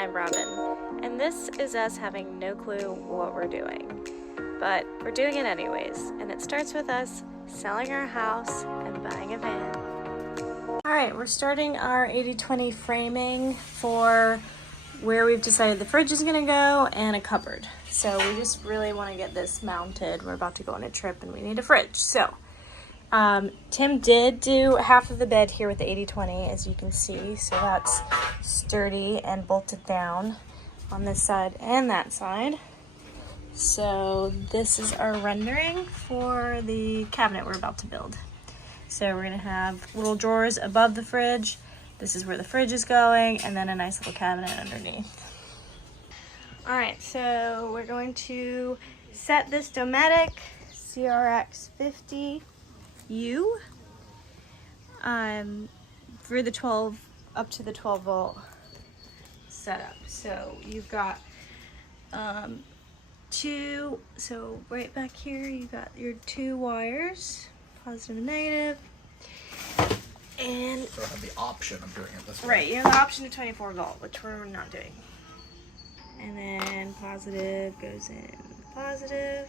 I'm Robin, and this is us having no clue what we're doing. But we're doing it anyways, and it starts with us selling our house and buying a van. Alright, we're starting our 80/20 framing for where we've decided the fridge is going to go and a cupboard. So we just really want to get this mounted. We're about to go on a trip and we need a fridge. So Tim did do half of the bed here with the 80/20, as you can see. So that's sturdy and bolted down on this side and that side. So this is our rendering for the cabinet we're about to build. So we're gonna have little drawers above the fridge. This is where the fridge is going, and then a nice little cabinet underneath. All right, so we're going to set this Dometic CRX 50U for the 12 up to the 12 volt setup. So you've got so right back here you got your two wires, positive and negative, and so I have the option of doing it this way. Right, you have the option of 24 volt, which we're not doing. And then positive goes in positive.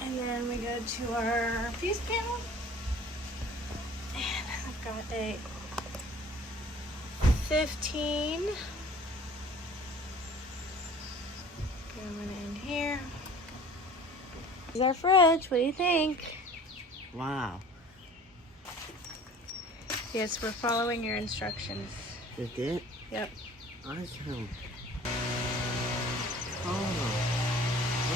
And then we go to our fuse panel, and I've got a 15 going in here. This is our fridge. What do you think? Wow. Yes, we're following your instructions. You did? Yep. Awesome. Oh.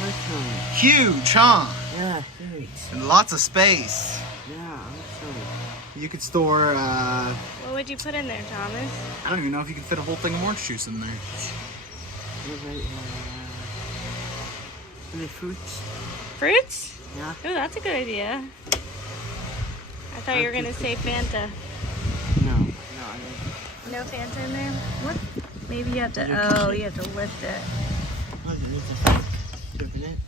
Awesome. Huge, huh? Yeah, huge. And lots of space. Yeah, awesome. You could store, What would you put in there, Thomas? I don't even know if you could fit a whole thing of orange juice in there. Any fruits? Fruits? Yeah. Oh, that's a good idea. I thought you were gonna say Fanta. No, I don't. No Fanta in there? What? Maybe you have to, you have to lift it. Oh, you need to open it.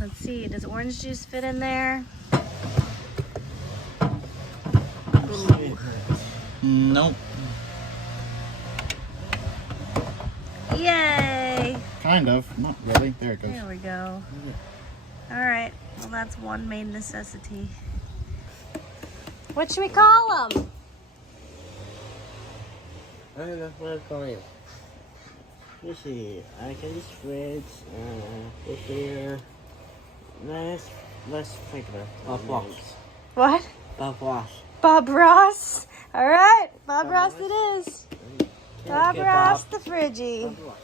Let's see, does orange juice fit in there? Nope. Yay! Kind of. Not really. There it goes. There we go. Alright, well that's one main necessity. What should we call them? I don't know what I'm calling it. Let's see. I can just fridge. This here. Let's think about it. Bob Ross. What? Bob Ross. Bob Ross. Alright, Bob Ross it is. Bob Okay, Ross Bob. the Fridgie. Bob Ross.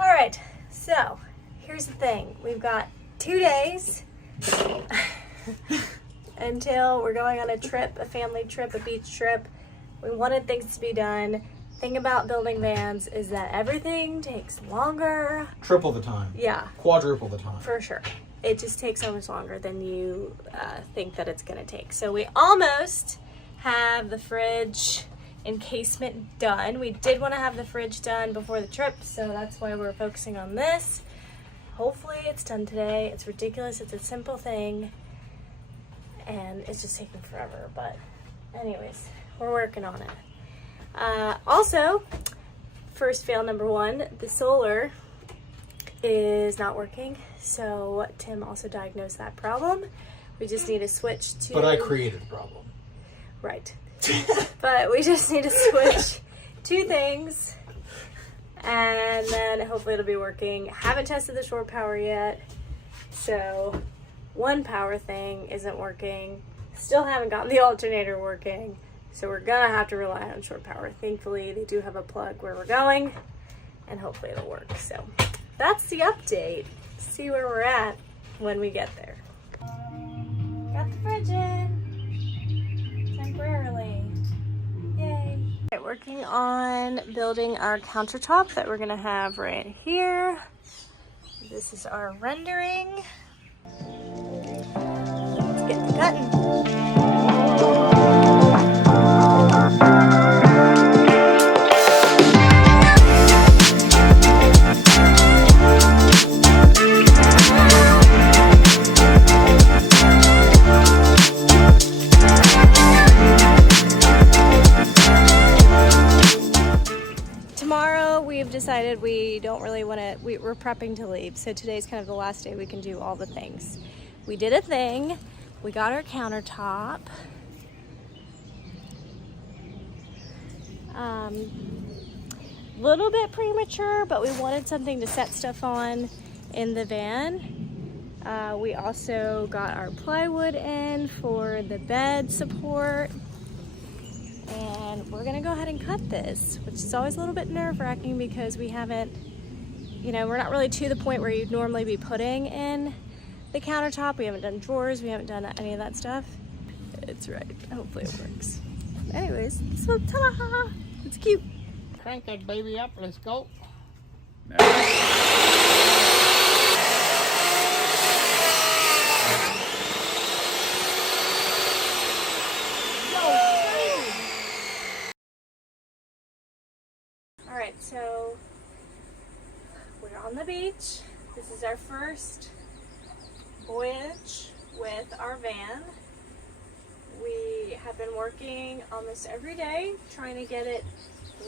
Alright, so here's the thing. We've got 2 days until we're going on a trip, a family trip, a beach trip. We wanted things to be done. Thing about building vans is that everything takes longer. Triple the time. Yeah, Quadruple the time. for sure. It just takes so much longer than you think that it's going to take. So we almost have the fridge encasement done. We did want to have the fridge done before the trip, so that's why we're focusing on this. Hopefully it's done today. It's ridiculous. It's a simple thing, and it's just taking forever. But anyways, we're working on it. Also, first fail number 1, the solar is not working. So Tim also diagnosed that problem. We just need to switch to... But I created the problem. Right. But we just need to switch 2 things, and then hopefully it'll be working. Haven't tested the shore power yet, so one power thing isn't working. Still haven't gotten the alternator working. So we're gonna have to rely on shore power. Thankfully, they do have a plug where we're going, and hopefully it'll work. So that's the update. See where we're at when we get there. Got the fridge in temporarily. Yay. Okay, working on building our countertop that we're gonna have right here. This is our rendering. Let's get to cutting. Tomorrow we've decided we don't really want to, we're prepping to leave, so today's kind of the last day we can do all the things. We did a thing, we got our countertop. Little bit premature, but we wanted something to set stuff on in the van. We also got our plywood in for the bed support. And we're gonna go ahead and cut this, which is always a little bit nerve-wracking because we haven't, you know, we're not really to the point where you'd normally be putting in the countertop. We haven't done drawers, we haven't done any of that stuff. It's right, hopefully it works. Anyways, so ta-da! It's cute. Crank that baby up, let's go. Alright, so we're on the beach. This is our first voyage with our van. We have been working almost every day trying to get it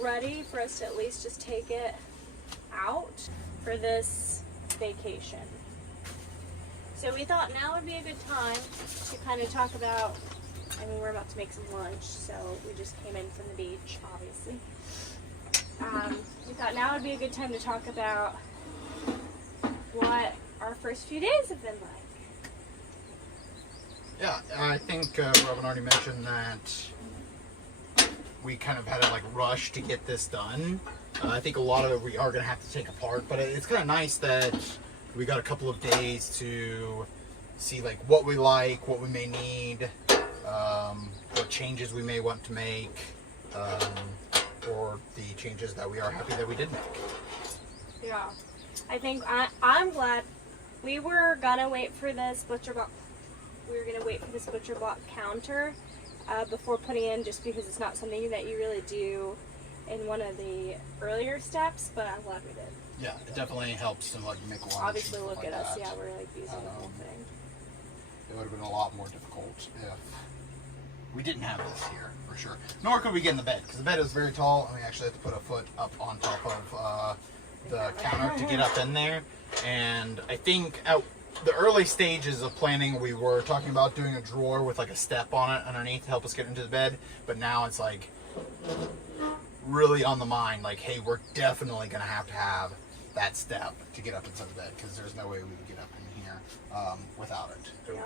ready for us to at least just take it out for this vacation. So we thought now would be a good time to kind of talk about, I mean, we're about to make some lunch, so we just came in from the beach, obviously. We thought now would be a good time to talk about what our first few days have been like. Yeah, I think Robin already mentioned that we kind of had to like rush to get this done. I think a lot of it we are going to have to take apart, but it's kind of nice that we got a couple of days to see like what we like, what we may need, what changes we may want to make, or the changes that we are happy that we did make. Yeah, I think I'm glad we were gonna wait for this butcher block. We were gonna wait for this butcher block counter before putting in, just because it's not something that you really do in one of the earlier steps. But I'm glad we did. Yeah, it definitely helps to like make lunch. Obviously, look like at us. that. Yeah, we're like using the whole thing. It would have been a lot more difficult if we didn't have this here, for sure. Nor could we get in the bed, because the bed is very tall, and we actually had to put a foot up on top of the counter to get up in there. And I think at the early stages of planning, we were talking about doing a drawer with like a step on it underneath to help us get into the bed. But now it's like really on the mind, like, hey, we're definitely going to have that step to get up inside the bed, because there's no way we would get up in here without it. Yeah.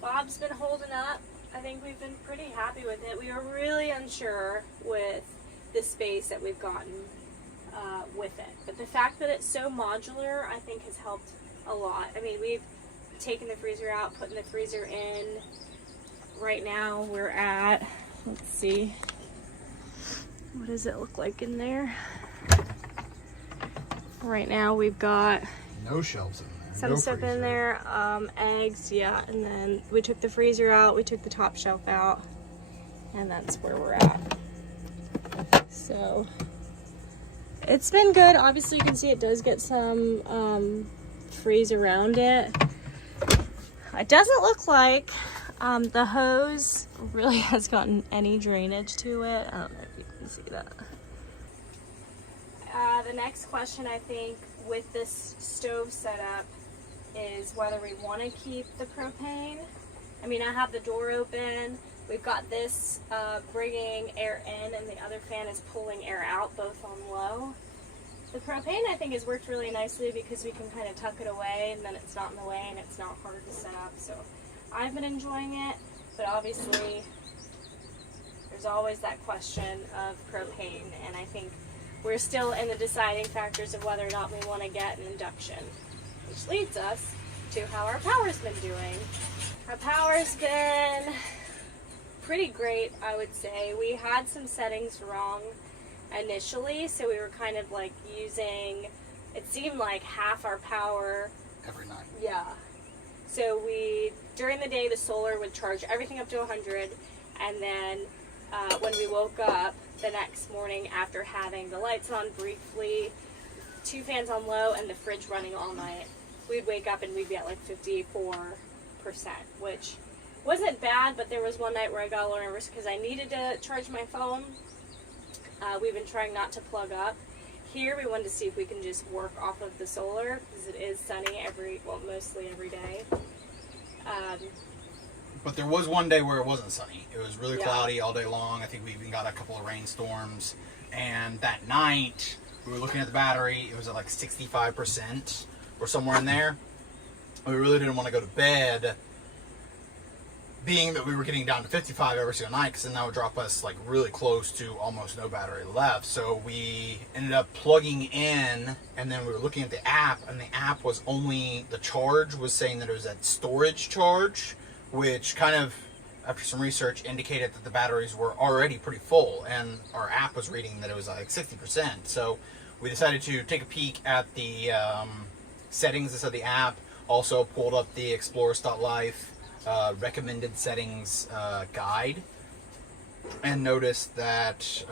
Bob's been holding up. I think we've been pretty happy with it. We were really unsure with the space that we've gotten with it. But the fact that it's so modular, I think, has helped a lot. I mean, we've taken the freezer out, putting the freezer in. Right now we're at, let's see, what does it look like in there? Right now we've got No shelves in there. some stuff in there, eggs, yeah, and then we took the freezer out, we took the top shelf out, and that's where we're at. So it's been good. Obviously you can see it does get some freeze around it. It doesn't look like the hose really has gotten any drainage to it. I don't know if you can see that. The next question, I think, with this stove setup is whether we want to keep the propane. I mean, I have the door open. We've got this bringing air in, and the other fan is pulling air out, both on low. The propane, I think, has worked really nicely because we can kind of tuck it away, and then it's not in the way, and it's not hard to set up. So I've been enjoying it, but obviously there's always that question of propane, and I think we're still in the deciding factors of whether or not we want to get an induction, which leads us to how our power's been doing. Our power's been pretty great, I would say. We had some settings wrong initially, so we were kind of like using, it seemed like half our power every night. Yeah. So during the day, the solar would charge everything up to 100, and then when we woke up the next morning after having the lights on briefly, 2 fans on low, and the fridge running all night, we'd wake up and we'd be at like 54%, which wasn't bad, but there was one night where I got a little nervous because I needed to charge my phone. We've been trying not to plug up. Here we wanted to see if we can just work off of the solar because it is sunny mostly every day. But there was one day where it wasn't sunny. It was really Yeah. cloudy all day long. I think we even got a couple of rainstorms. And that night, we were looking at the battery. It was at like 65% or somewhere in there. We really didn't want to go to bed, being that we were getting down to 55 every single night, because then that would drop us like really close to almost no battery left. So we ended up plugging in, and then we were looking at the app, and the app was only, the charge was saying that it was at storage charge, which kind of, after some research, indicated that the batteries were already pretty full, and our app was reading that it was like 60%. So we decided to take a peek at the settings of the app, also pulled up the explorers.life recommended settings guide, and noticed that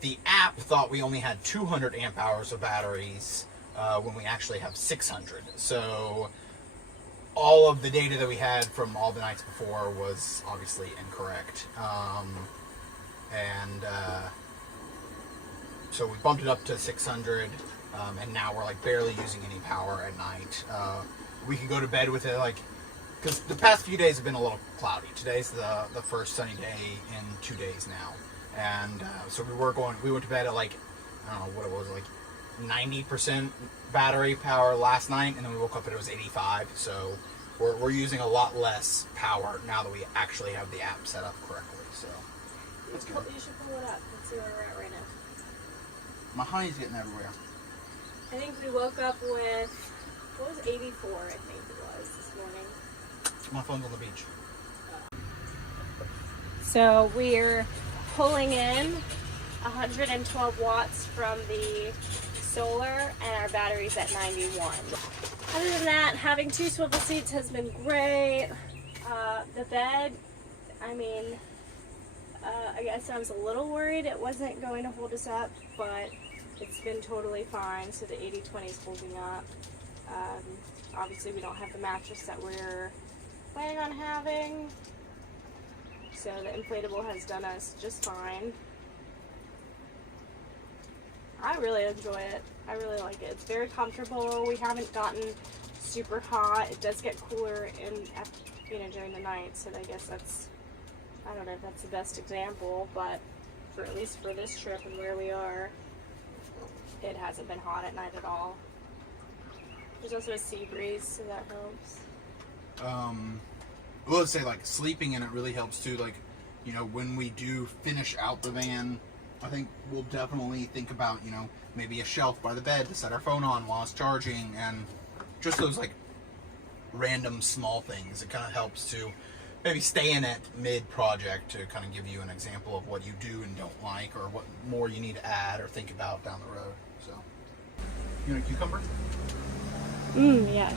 the app thought we only had 200 amp hours of batteries when we actually have 600. So all of the data that we had from all the nights before was obviously incorrect. So we bumped it up to 600, and now we're like barely using any power at night. We can go to bed with it like, because the past few days have been a little cloudy. Today's the first sunny day in 2 days now. And so we went to bed at like, I don't know what it was, like 90% battery power last night, and then we woke up and it was 85. So we're using a lot less power now that we actually have the app set up correctly. So that's good. You should pull it up and see where we're at right now. My honey's getting everywhere. I think we woke up with, what was 84, I think it was, this morning. My phone's on the beach. So we're pulling in 112 watts from the solar, and our battery's at 91. Other than that, having 2 swivel seats has been great. The bed, I mean, I guess I was a little worried it wasn't going to hold us up, but it's been totally fine. So the 80/20 is holding up. Obviously we don't have the mattress that we're planning on having, so the inflatable has done us just fine. I really enjoy it. I really like it. It's very comfortable. We haven't gotten super hot. It does get cooler during the night, so I guess that's, I don't know if that's the best example, but at least for this trip and where we are, it hasn't been hot at night at all. There's also a sea breeze, so that helps. Well, let's say like sleeping in it really helps too. Like, when we do finish out the van, I think we'll definitely think about, maybe a shelf by the bed to set our phone on while it's charging, and just those like random small things. It kind of helps to maybe stay in it mid-project to kind of give you an example of what you do and don't like, or what more you need to add or think about down the road. So, you want a cucumber? Yes.